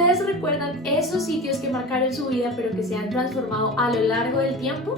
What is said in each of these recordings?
¿Ustedes recuerdan esos sitios que marcaron su vida pero que se han transformado a lo largo del tiempo?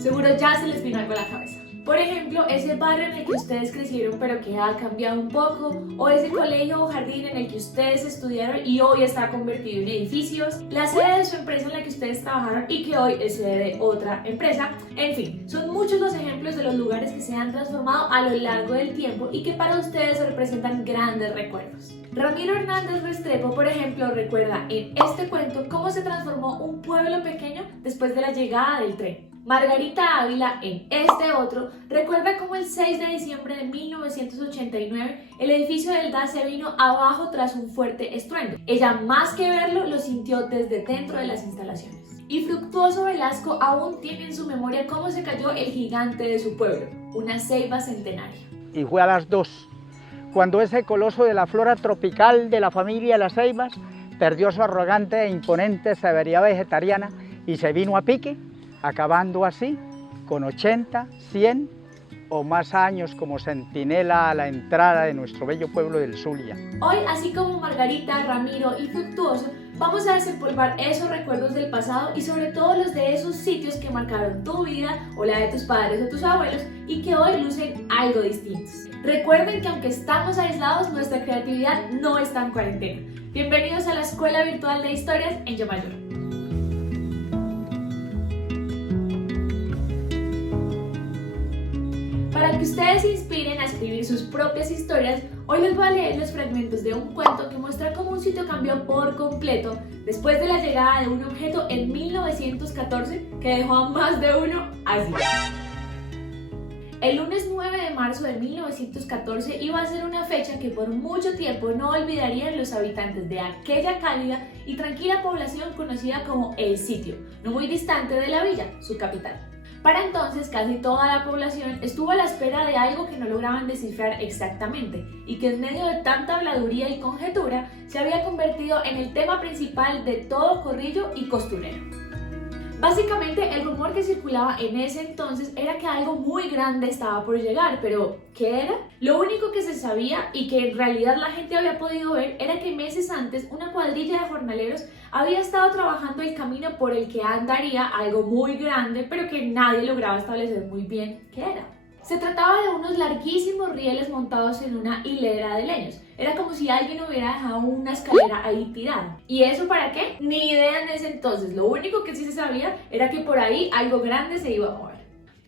Seguro ya se les vino algo a la cabeza. Por ejemplo, ese barrio en el que ustedes crecieron pero que ha cambiado un poco, o ese colegio o jardín en el que ustedes estudiaron y hoy está convertido en edificios, la sede de su empresa en la que ustedes trabajaron y que hoy es sede de otra empresa. En fin, son muchos los ejemplos de los lugares que se han transformado a lo largo del tiempo y que para ustedes representan grandes recuerdos. Ramiro Hernández Restrepo, por ejemplo, recuerda en este cuento cómo se transformó un pueblo pequeño después de la llegada del tren. Margarita Ávila, en este otro, recuerda cómo el 6 de diciembre de 1989 el edificio del DAS se vino abajo tras un fuerte estruendo. Ella, más que verlo, lo sintió desde dentro de las instalaciones. Y Fructuoso Velasco aún tiene en su memoria cómo se cayó el gigante de su pueblo, una ceiba centenaria. Y fue a las 2, cuando ese coloso de la flora tropical de la familia Las Ceibas perdió su arrogante e imponente severidad vegetariana y se vino a pique, acabando así con 80, 100 o más años como centinela a la entrada de nuestro bello pueblo del Zulia. Hoy, así como Margarita, Ramiro y Fructuoso, vamos a desempolvar esos recuerdos del pasado y sobre todo los de esos sitios que marcaron tu vida o la de tus padres o tus abuelos y que hoy lucen algo distintos. Recuerden que aunque estamos aislados, nuestra creatividad no está en cuarentena. Bienvenidos a la Escuela Virtual de Historias en Yo Mayor. Para que ustedes se inspiren a escribir sus propias historias, hoy les voy a leer los fragmentos de un cuento que muestra cómo un sitio cambió por completo después de la llegada de un objeto en 1914 que dejó a más de uno así. El lunes 9 de marzo de 1914 iba a ser una fecha que por mucho tiempo no olvidarían los habitantes de aquella cálida y tranquila población conocida como El Sitio, no muy distante de la villa, su capital. Para entonces casi toda la población estuvo a la espera de algo que no lograban descifrar exactamente y que en medio de tanta habladuría y conjetura se había convertido en el tema principal de todo corrillo y costurero. Básicamente el rumor que circulaba en ese entonces era que algo muy grande estaba por llegar, pero ¿qué era? Lo único que se sabía y que en realidad la gente había podido ver era que meses antes una cuadrilla de jornaleros había estado trabajando el camino por el que andaría algo muy grande, pero que nadie lograba establecer muy bien qué era. Se trataba de unos larguísimos rieles montados en una hilera de leños. Era como si alguien hubiera dejado una escalera ahí tirada. ¿Y eso para qué? Ni idea en ese entonces. Lo único que sí se sabía era que por ahí algo grande se iba a mover.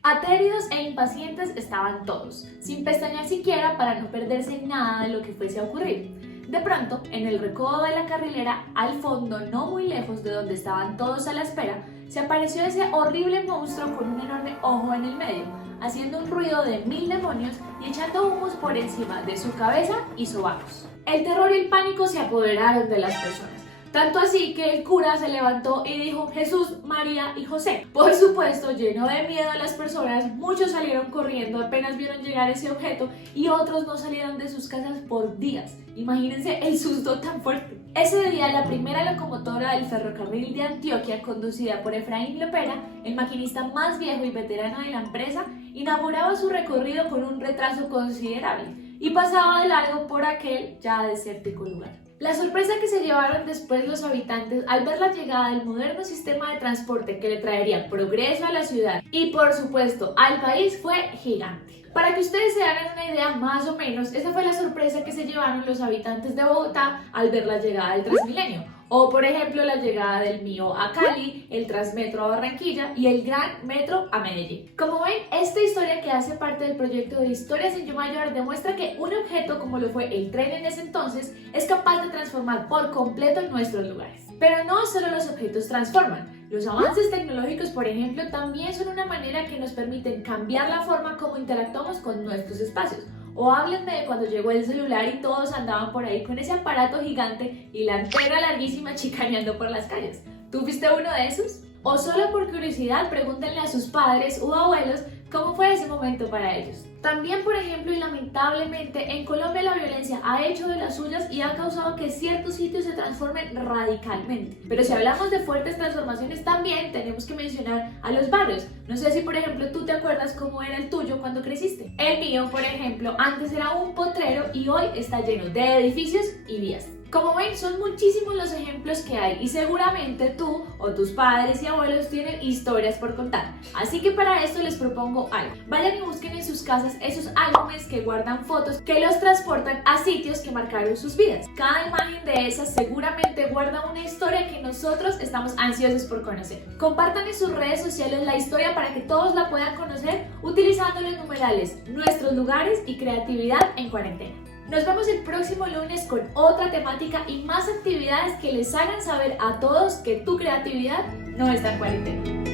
Ateridos e impacientes estaban todos, sin pestañear siquiera para no perderse nada de lo que fuese a ocurrir. De pronto, en el recodo de la carrilera, al fondo, no muy lejos de donde estaban todos a la espera, se apareció ese horrible monstruo con un enorme ojo en el medio, haciendo un ruido de 1000 demonios y echando humos por encima de su cabeza y sobacos. El terror y el pánico se apoderaron de las personas, tanto así que el cura se levantó y dijo: Jesús, María y José. Por supuesto, lleno de miedo a las personas, muchos salieron corriendo apenas vieron llegar ese objeto y otros no salieron de sus casas por días. Imagínense el susto tan fuerte. Ese día, la primera locomotora del ferrocarril de Antioquia, conducida por Efraín Lopera, el maquinista más viejo y veterano de la empresa, inauguraba su recorrido con un retraso considerable y pasaba de largo por aquel ya desértico lugar. La sorpresa que se llevaron después los habitantes al ver la llegada del moderno sistema de transporte que le traería progreso a la ciudad y por supuesto al país fue gigante. Para que ustedes se hagan una idea más o menos, esa fue la sorpresa que se llevaron los habitantes de Bogotá al ver la llegada del Transmilenio. O por ejemplo la llegada del Mío a Cali, el Transmetro a Barranquilla y el Gran Metro a Medellín. Como ven, esta historia que hace parte del proyecto de Historias en Yo Mayor demuestra que un objeto como lo fue el tren en ese entonces es capaz de transformar por completo nuestros lugares. Pero no solo los objetos transforman. Los avances tecnológicos, por ejemplo, también son una manera que nos permiten cambiar la forma como interactuamos con nuestros espacios. O háblenme de cuando llegó el celular y todos andaban por ahí con ese aparato gigante y la antena larguísima chicaneando por las calles. ¿Tú fuiste uno de esos? O solo por curiosidad, pregúntenle a sus padres o abuelos cómo fue ese momento para ellos. También, por ejemplo, y lamentablemente, en Colombia la violencia ha hecho de las suyas y ha causado que ciertos sitios se transformen radicalmente. Pero si hablamos de fuertes transformaciones, también tenemos que mencionar a los barrios. No sé si, por ejemplo, tú te acuerdas cómo era el tuyo cuando creciste. El mío, por ejemplo, antes era un potrero y hoy está lleno de edificios y vías. Como ven, son muchísimos los ejemplos que hay y seguramente tú o tus padres y abuelos tienen historias por contar. Así que para esto les propongo algo. Vayan y busquen en sus casas esos álbumes que guardan fotos que los transportan a sitios que marcaron sus vidas. Cada imagen de esas seguramente guarda una historia que nosotros estamos ansiosos por conocer. Compartan en sus redes sociales la historia para que todos la puedan conocer utilizando los numerales, nuestros lugares y creatividad en cuarentena. Nos vemos el próximo lunes con otra temática y más actividades que les hagan saber a todos que tu creatividad no está en cuarentena.